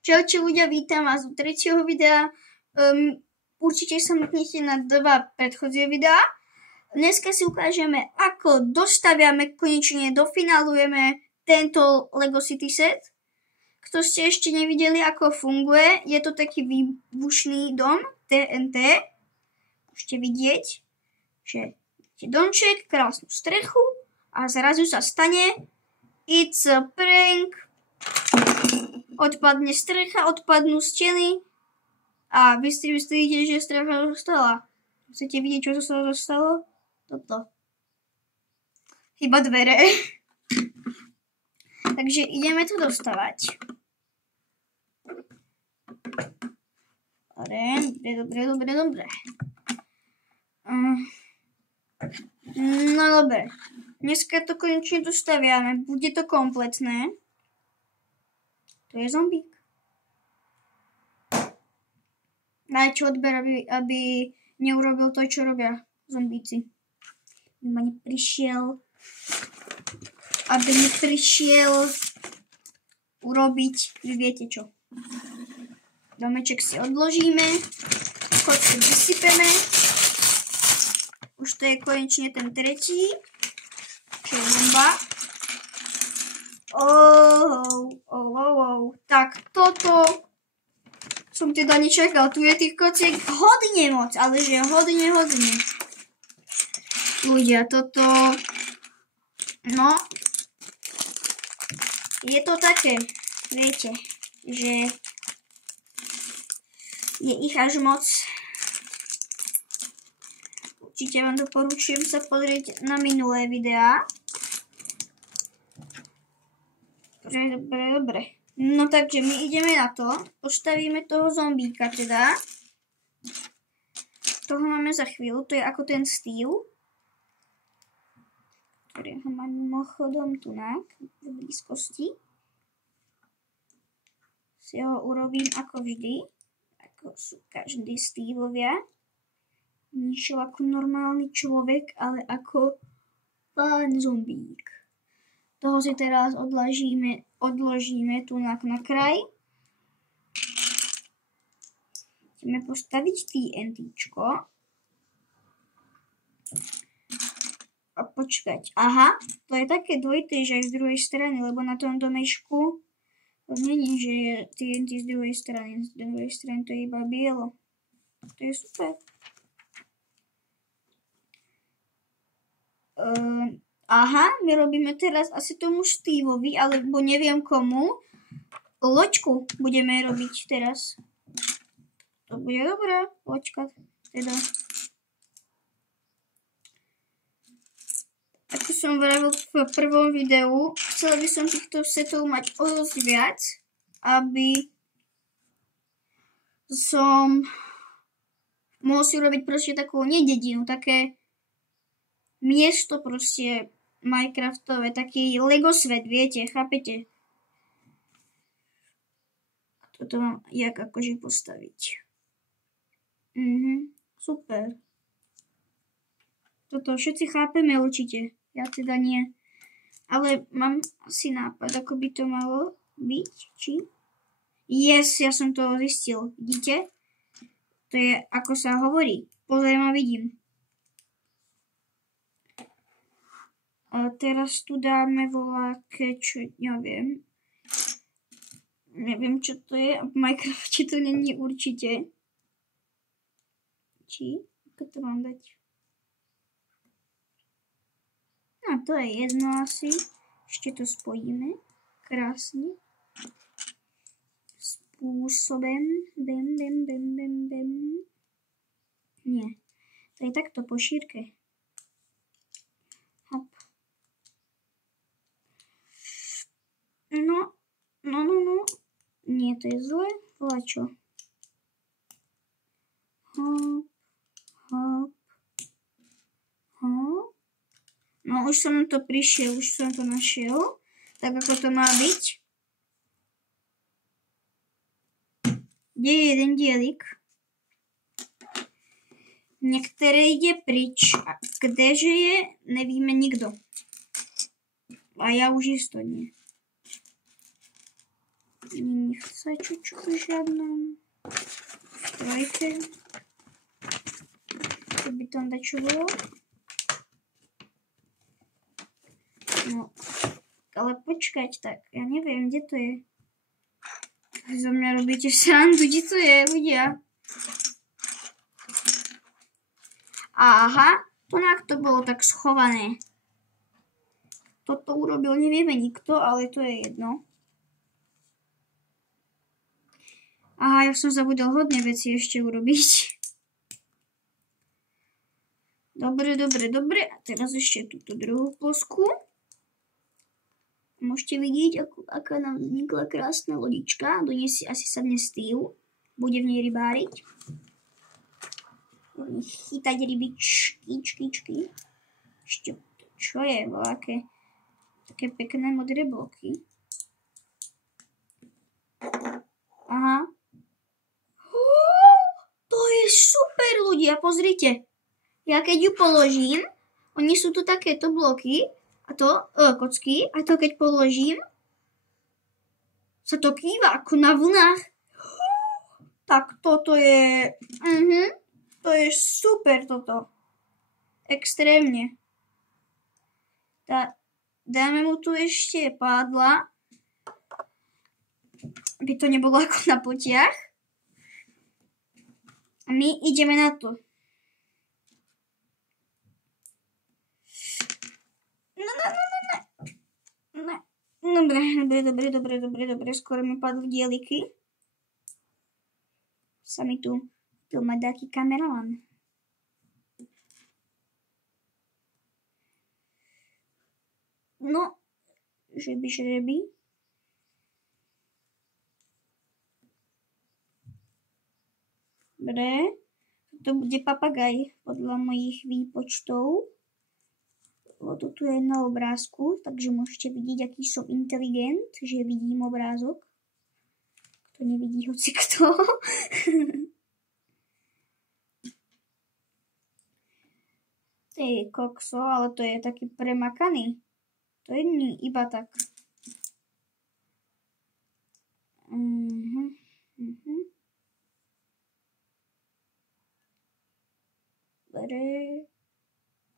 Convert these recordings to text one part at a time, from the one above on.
Čaute ľudia, vítam vás u tretieho videa. Určite sa mrknite na 2 predchodzie videá. Dneska si ukážeme, ako dostaviame, konečne dofinálujeme tento Lego City set. Kto ste ešte nevideli, ako funguje, je to taký výbušný dom TNT. Môžete vidieť, že je domček, krásnu strechu a zrazu sa stane It's a prank. Odpadne strecha, odpadnú steny a vy si myslíte, že strecha zostala. Chcete vidieť, čo sa zostalo? Toto. Chyba dvere. Takže ideme to dostavať. Dobre. No dobre. Dneska to konečne dostaviame. Bude to kompletné. To je zombík. Dajte odber, aby neurobil to, čo robia zombíci. Aby neprišiel urobiť, vy viete čo. Domeček si odložíme, chod si vysypeme. Už to je konečne ten tretí, čo je bomba. Tak toto som teda nečakal. Tu je tých kociek hodne moc, ale že hodne. Ľudia, toto... No... Je to také, viete, že... Je ich až moc. Určite vám doporučujem sa pozrieť na minulé videá. Dobre. No takže my ideme na to. Postavíme toho zombíka teda. Toho máme za chvíľu. To je ako ten Steve. Ktorý ho mám mimochodom tunak v blízkosti. Si ho urobím ako vždy. Ako sú každý Steveovia. Niečo ako normálny človek, ale ako pán zombík. Toho si teraz odložíme tu na kraj. Chceme postaviť TNTčko. A počkať. Aha, to je také dvojité, že aj z druhej strany, lebo na tom domešku to nie, že je TNT z druhej strany. Z druhej strany to je iba bielo. To je super. Aha, my robíme teraz asi tomu Steveovi, alebo neviem komu. Loďku budeme robiť teraz. To bude dobrá loďka. Teda. Ako som vravil v prvom videu, chcela by som týchto setov mať o dosť viac, aby som mohol si urobiť proste takú nededinu, také miesto proste Minecraftové, taký Lego svet, viete, chápete? Toto mám jak akože postaviť. Super. Toto všetci chápeme určite. Ja teda nie. Ale mám asi nápad, ako by to malo byť, či? Yes, ja som to zistil. Vidíte? To je, ako sa hovorí. Pozriem a vidím. A teraz tu dáme voľaké, čo neviem. Neviem, čo to je. V Minecrafte to není určite. Či? Ako to mám dať? No, to je jedno asi. Ešte to spojíme. Krásne. Spôsobem. Nie. To je takto po šírke. Hop. No. Nie, to je zle. Vlačo. Hop. No, už som to prišiel, už som to našiel. Tak, ako to má byť. Kde je jeden dielik? Niektoré ide prič. A kdeže je, nevíme nikto. A ja už isto nie. Nechce čočku žiadnom. V trojke. To by tam dačo bolo. No, ale počkať, tak ja neviem, kde to je. Zo mňa robíte srandu, kde to je, ľudia? Aha, to bolo tak schované. Toto urobil, nevieme nikto, ale to je jedno. Aha, ja som zabudol hodne veci ešte urobiť. Dobre. A teraz ešte túto druhú plosku. Môžete vidieť, aká nám vznikla krásna lodička. Do nej si asi sadne Steve. Bude v nej rybáriť. Bude chytať rybičky. Ešte, čo je? Voľaké také pekné modré bloky. Aha. To je super, ľudia, pozrite. Ja keď ju položím, oni sú tu takéto bloky, a to, kocky, a to keď položím, sa to kýva ako na vlnách. Tak toto je, to je super toto. Extrémne. Dáme mu tu ešte pádla, aby to nebolo ako na potiach. A my ideme na to. Dobre, skoro mi padli dieliky. Sa mi tu má taký kameraman. No, žreby. Dobre, to bude papagaj podľa mojich výpočtov. To tu je na obrázku, takže môžete vidieť, aký som inteligent, že vidím obrázok. Kto nevidí, hoci kto. To je kokso, ale to je taký premakaný. To je iba tak.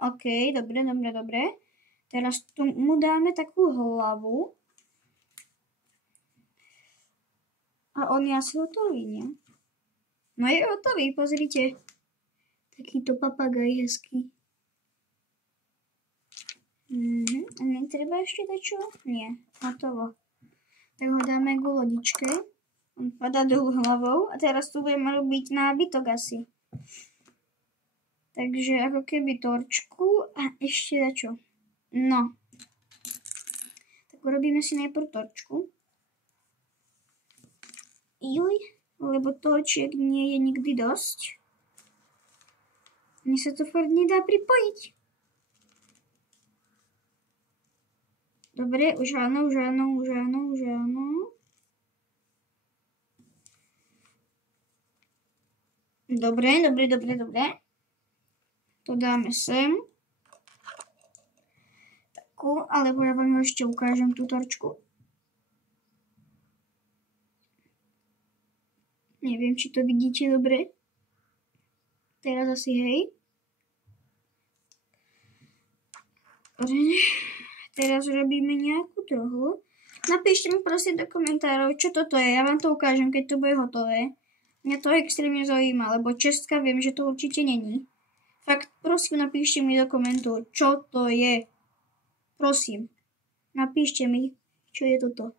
OK, dobre. Teraz mu dáme takú hlavu. A on je asi hotový, nie? No je hotový, pozrite. Takýto papagaj hezký. A netreba ešte dačo? Nie, hotovo. Tak ho dáme k lodičke. On padá dolu hlavou. A teraz tu budeme robiť nábytok asi. Takže ako keby torčku a ešte dačo. No. Tak urobíme si najprv torčku. Juj, lebo torčiek nie je nikdy dosť. Mne sa to furt nedá pripojiť. Dobre, už áno. Dobre. To dáme sem. Takú, alebo ja vám ešte ukážem tú torčku. Neviem, či to vidíte dobre. Teraz asi hej. Teraz robíme nejakú trochu. Napíšte mi prosím do komentárov, čo toto je. Ja vám to ukážem, keď to bude hotové. Mňa to extrémne zaujíma, lebo čestka viem, že to určite není. Fakt, prosím, napíšte mi do komentov, čo to je. Prosím, napíšte mi, čo je toto.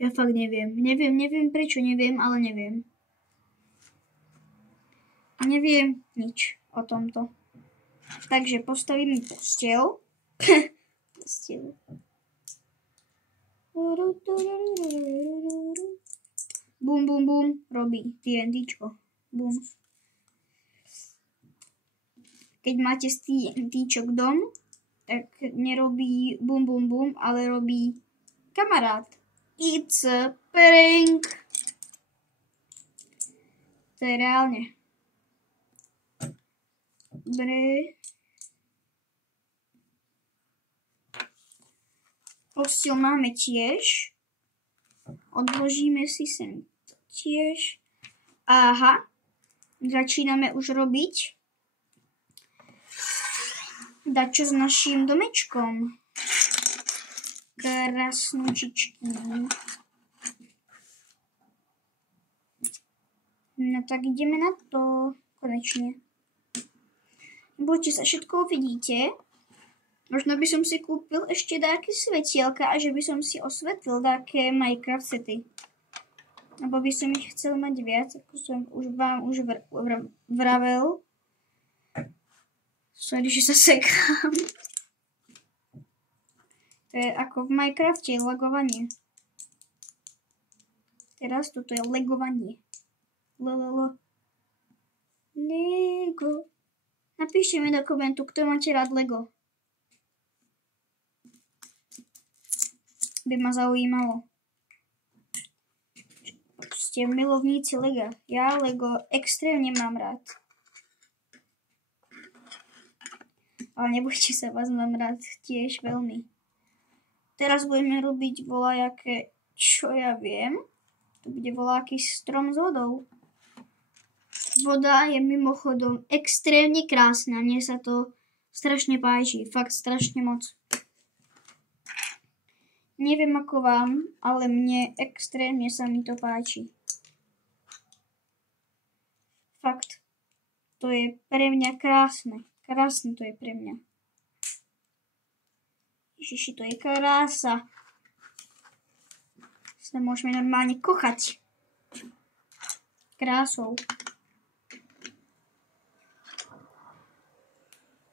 Ja fakt neviem. Neviem prečo neviem, ale neviem. Neviem nič o tomto. Takže postavím posteľ. Posteľ. Bum. Robí TNTčko. Bum. Keď máte TNTčok dom, tak nerobí bum, ale robí kamarát. It's a prank. To je reálne. Dobre. Posteľ máme tiež. Odložíme si sem tiež. Aha, začíname už robiť dačo s naším domečkom. Krasnučičky. No tak ideme na to. Konečne. Nebojte sa, všetko uvidíte. Možno by som si kúpil ešte také svetielka a že by som si osvetlil také Minecraft sety. Lebo by som ich chcel mať viac, ako som vám vravel. Sorry, že sa sekám. To je ako v Minecrafte, lagovanie. Teraz toto je legovanie. Lego. Napíšte mi do komentu, kto máte rád Lego. By ma zaujímalo. Ste milovníci Lega. Ja Lego extrémne mám rád. Ale nebojte sa, vás mám rád tiež veľmi. Teraz budeme robiť volajaké, čo ja viem. To bude volajaký strom s vodou. Voda je mimochodom extrémne krásna. Mne sa to strašne páči. Fakt strašne moc. Neviem ako vám, ale mne extrémne sa mi to páči. Fakt. To je pre mňa krásne. Krásne to je pre mňa. Ježiši, to je krása. Sa môžeme normálne kochať. Krásou.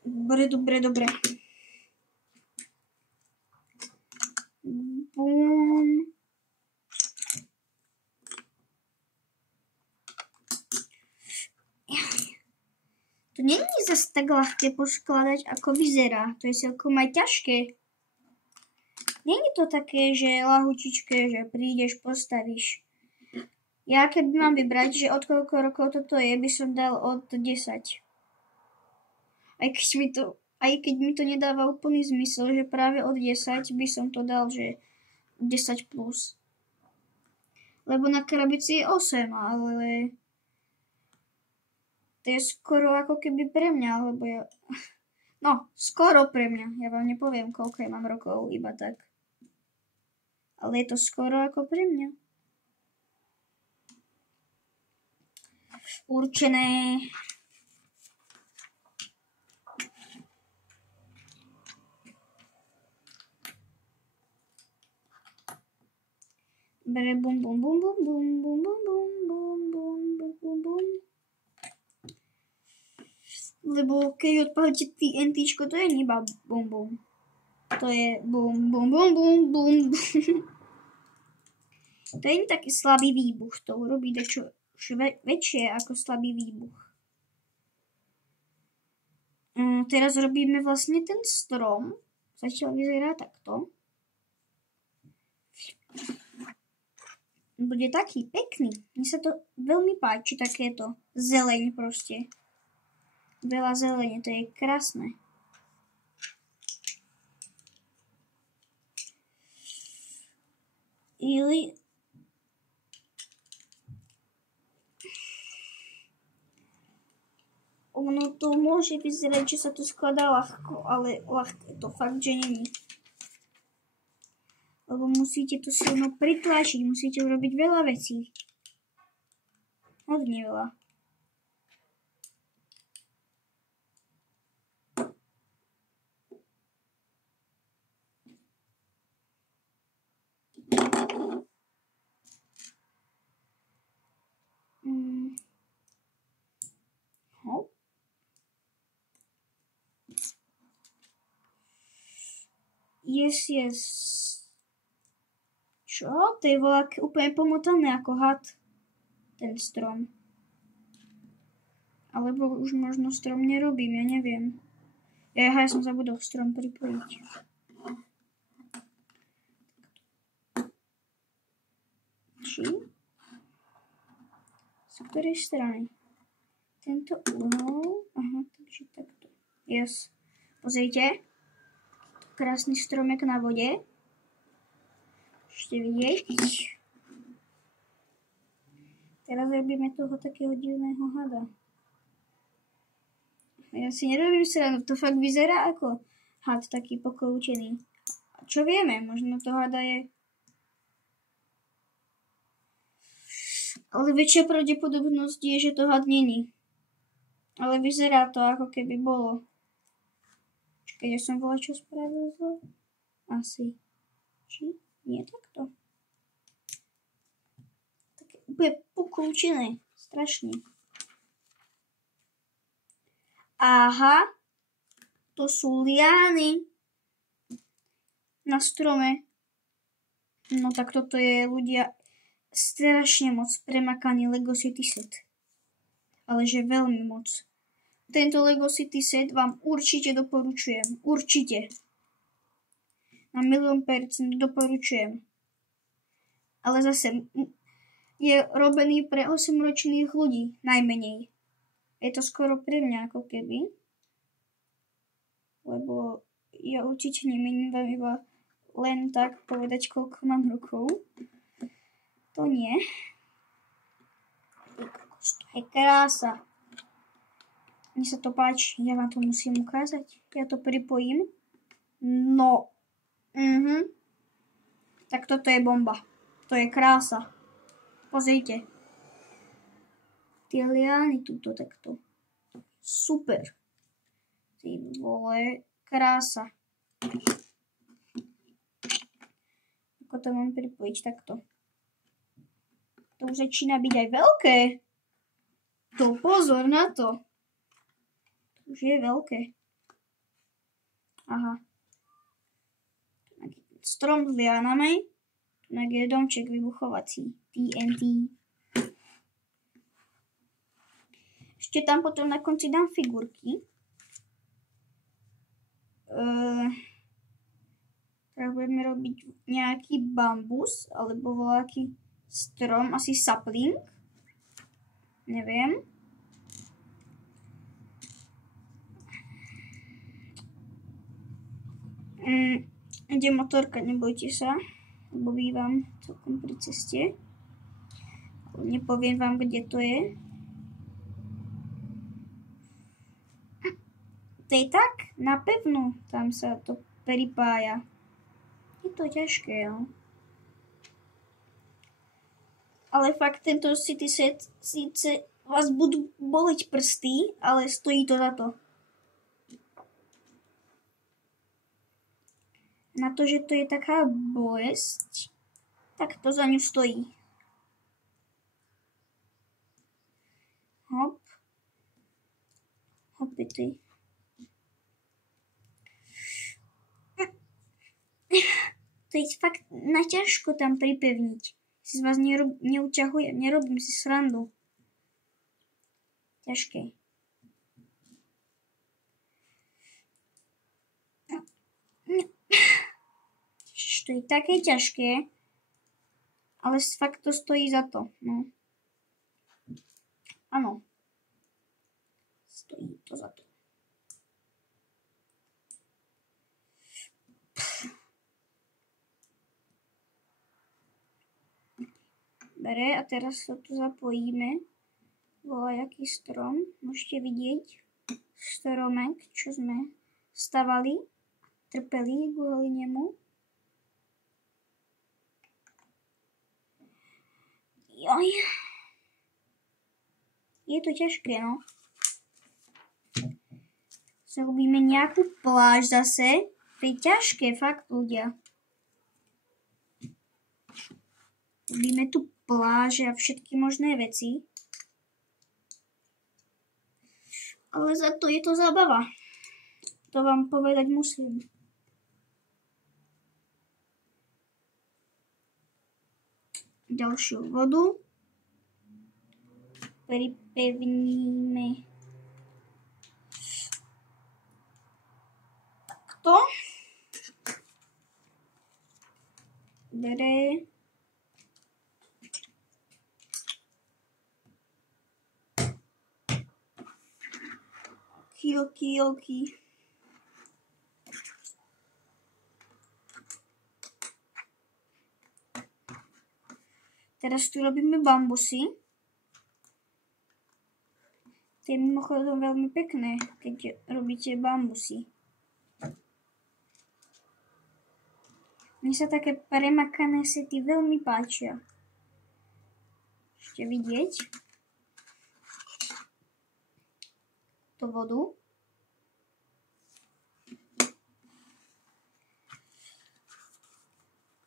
Dobre. Bum. To nie je zase tak ľahké poskladať, ako vyzerá. To je celkom aj ťažké. Nie je to také, že ľahučičké, že prídeš, postavíš. Ja keby mám vybrať, že od koľko rokov toto je, by som dal od 10. Aj keď mi to nedáva úplný zmysel, že práve od 10 by som to dal, že 10 plus. Lebo na krabici je 8, ale to je skoro ako keby pre mňa, lebo ja... No, skoro pre mňa. Ja vám nepoviem, koľko ja mám rokov, iba tak. Ale je to skoro ako pre mňa. Určené. Bum bum bum bum bum bum bum bum bum bum bum bum. Lebo keď odpálite TNTčko, to je iba bum bum. To je bum bum bum bum bum. To je taký slabý výbuch, to urobí dačo väčšie ako slabý výbuch. Teraz robíme vlastne ten strom. Zatiaľ vyzerá takto. Bude taký pekný. Mne sa to veľmi páči, takéto zeleň proste. Veľa zelene, to je krásne. Ono to môže vyzerať, že sa to skladá ľahko, ale ľahké to fakt, že není. Lebo musíte to silno pritlačiť, musíte urobiť veľa vecí. Hodne veľa. Hop. Yes. Čo? To je úplne pomotané ako had. Ten strom. Alebo už možno strom nerobím, ja neviem. Ja som zabudol strom pripojiť. Či? Z ktorej strany? Tento uhol. Aha, takže takto. Yes. Pozrite. Krásny stromek na vode. Ešte vidieť. Teraz robíme toho takého divného hada. Ja si nerobím srandu, to fakt vyzerá ako had taký pokroučený. A čo vieme, možno to hada je... Ale väčšia pravdepodobnosť je, že to had není. Ale vyzerá to, ako keby bolo. Čakaj, ja som bola čo spravil zle? Asi. Či? Nie takto. Také úplne pokroučené. Strašne. Aha, to sú liány na strome. No tak toto je, ľudia, strašne moc premakaný Lego City set. Ale že veľmi moc. Tento Lego City set vám určite doporučujem. Určite. Na 1,000,000% doporučujem. Ale zase je robený pre 8-ročných ľudí, najmenej. Je to skoro pre mňa, ako keby. Lebo ja určite nemením vám iba len tak povedať, koľko mám rokov. To nie. To je krása. Mne sa to páči, ja vám to musím ukázať. Ja to pripojím. No. Tak toto je bomba. To je krása. Pozrite. Tie liány tuto takto. Super. Ty vole, krása. Ako to mám pripojiť takto? To už začína byť aj veľké. To pozor na to. To už je veľké. Aha. Strom s liánami. Tak je domček vybuchovací. TNT. Ešte tam potom na konci dám figurky. Teraz budeme robiť nejaký bambus, alebo voľaký strom, asi sapling. Neviem. Ide motorka, nebojte sa, lebo bývam celkom pri ceste. Nepoviem vám, kde to je. To je tak napevno, tam sa to pripája. Je to ťažké, no. Ale fakt tento City set, síce vás budú boleť prsty, ale stojí to za to. Na to, že to je taká bolesť, tak to za ňu stojí. Hop. Hopity. To je fakt naťažko tam pripevniť. Si z vás neuťahujem, nerobím si srandu. Ťažké. To je také ťažké, ale fakt to stojí za to. No. Áno. Stojí to za to. Bere a teraz sa tu zapojíme. Volajaký strom. Môžete vidieť stromek, čo sme stavali. Trpeli kvôli nemu. Joj. Je to ťažké, no. Robíme nejakú pláž zase. To je ťažké, fakt, ľudia. Robíme tu pláže a všetky možné veci. Ale za to je to zábava. To vám povedať musím. Ďalšiu vodu. Pripevníme takto. Bere. Oky. Teraz tu robíme bambusy. To je mimochodom veľmi pekné, keď robíte bambusy. Mne sa také premakané sety veľmi páčia. Ešte vidieť to vodu.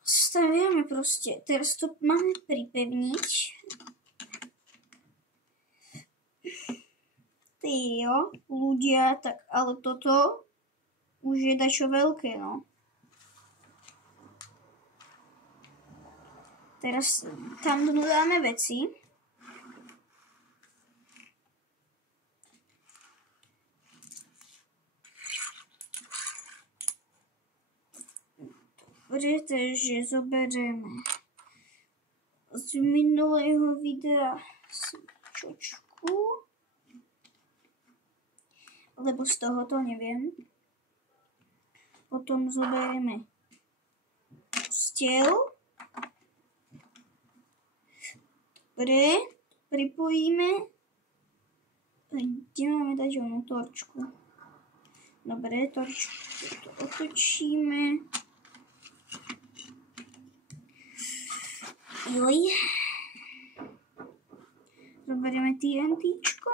Staviame proste. Teraz to máme pripevniť. Jo, ľudia, tak ale toto už je dačo veľké, no. Teraz tam dáme veci. Dobre, takže zoberieme z minulého videa svíčočku. Lebo z toho to neviem. Potom zoberieme posteľ. Dobre, pripojíme. Kde máme dať onú torčku? Dobre, torčku to otočíme. Joj. Zoberieme TNTčko.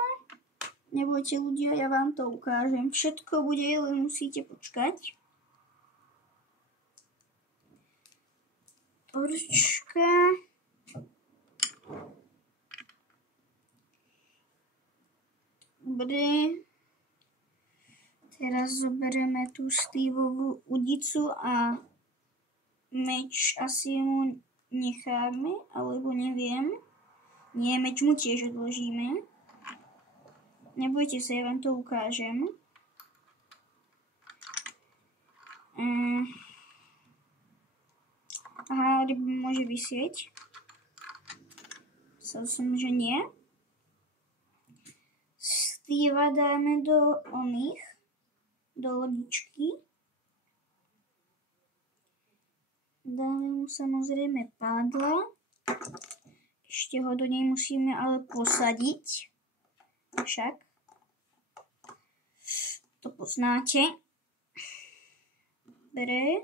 Nebojte ľudia, ja vám to ukážem. Všetko bude, len musíte počkať. Torčka. Dobre. Teraz zoberieme tú Steveovú udicu a meč asi mu necháme, alebo neviem. Nie, meč mu tiež odložíme. Nebojte sa, ja vám to ukážem. Aha, ryba môže vysieť. Myslel som, že nie. Steva dáme do lodičky. Dáme mu samozrejme pádla. Ešte ho do nej musíme ale posadiť. Však. To poznáte. Dobre.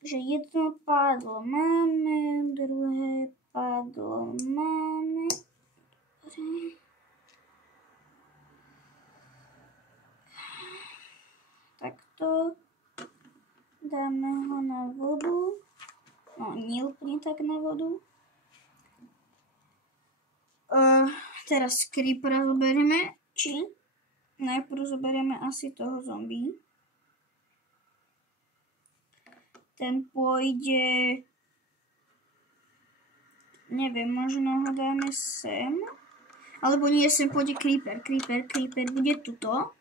Takže jedno pádlo máme, druhé pádlo máme. Dobre. Takto. Dáme ho na vodu. No, nie úplne tak na vodu. Teraz creepera zoberieme, či najprv zoberieme asi toho zombie. Ten pôjde, neviem, možno ho dáme sem, alebo nie, sem pôjde creeper bude tuto,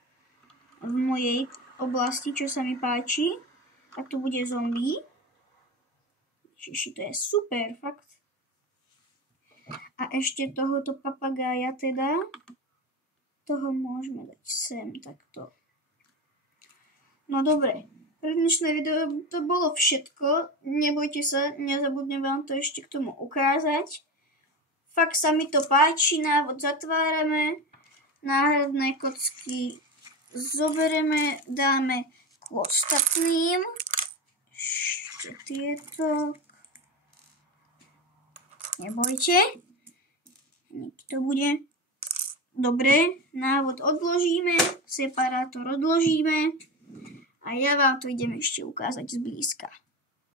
v mojej oblasti, čo sa mi páči, a tu bude zombie. Čiže to je super, fakt. A ešte tohoto papagája teda, toho môžeme dať sem, takto. No dobre, pre dnešné video to bolo všetko. Nebojte sa, nezabudnem vám to ešte k tomu ukázať. Fakt sa mi to páči, návod zatvárame, náhradné kocky zoberieme, dáme k ostatným. Ešte tieto. Nebojte. Nech to bude. Dobre, návod odložíme, separátor odložíme a ja vám to idem ešte ukázať zblízka.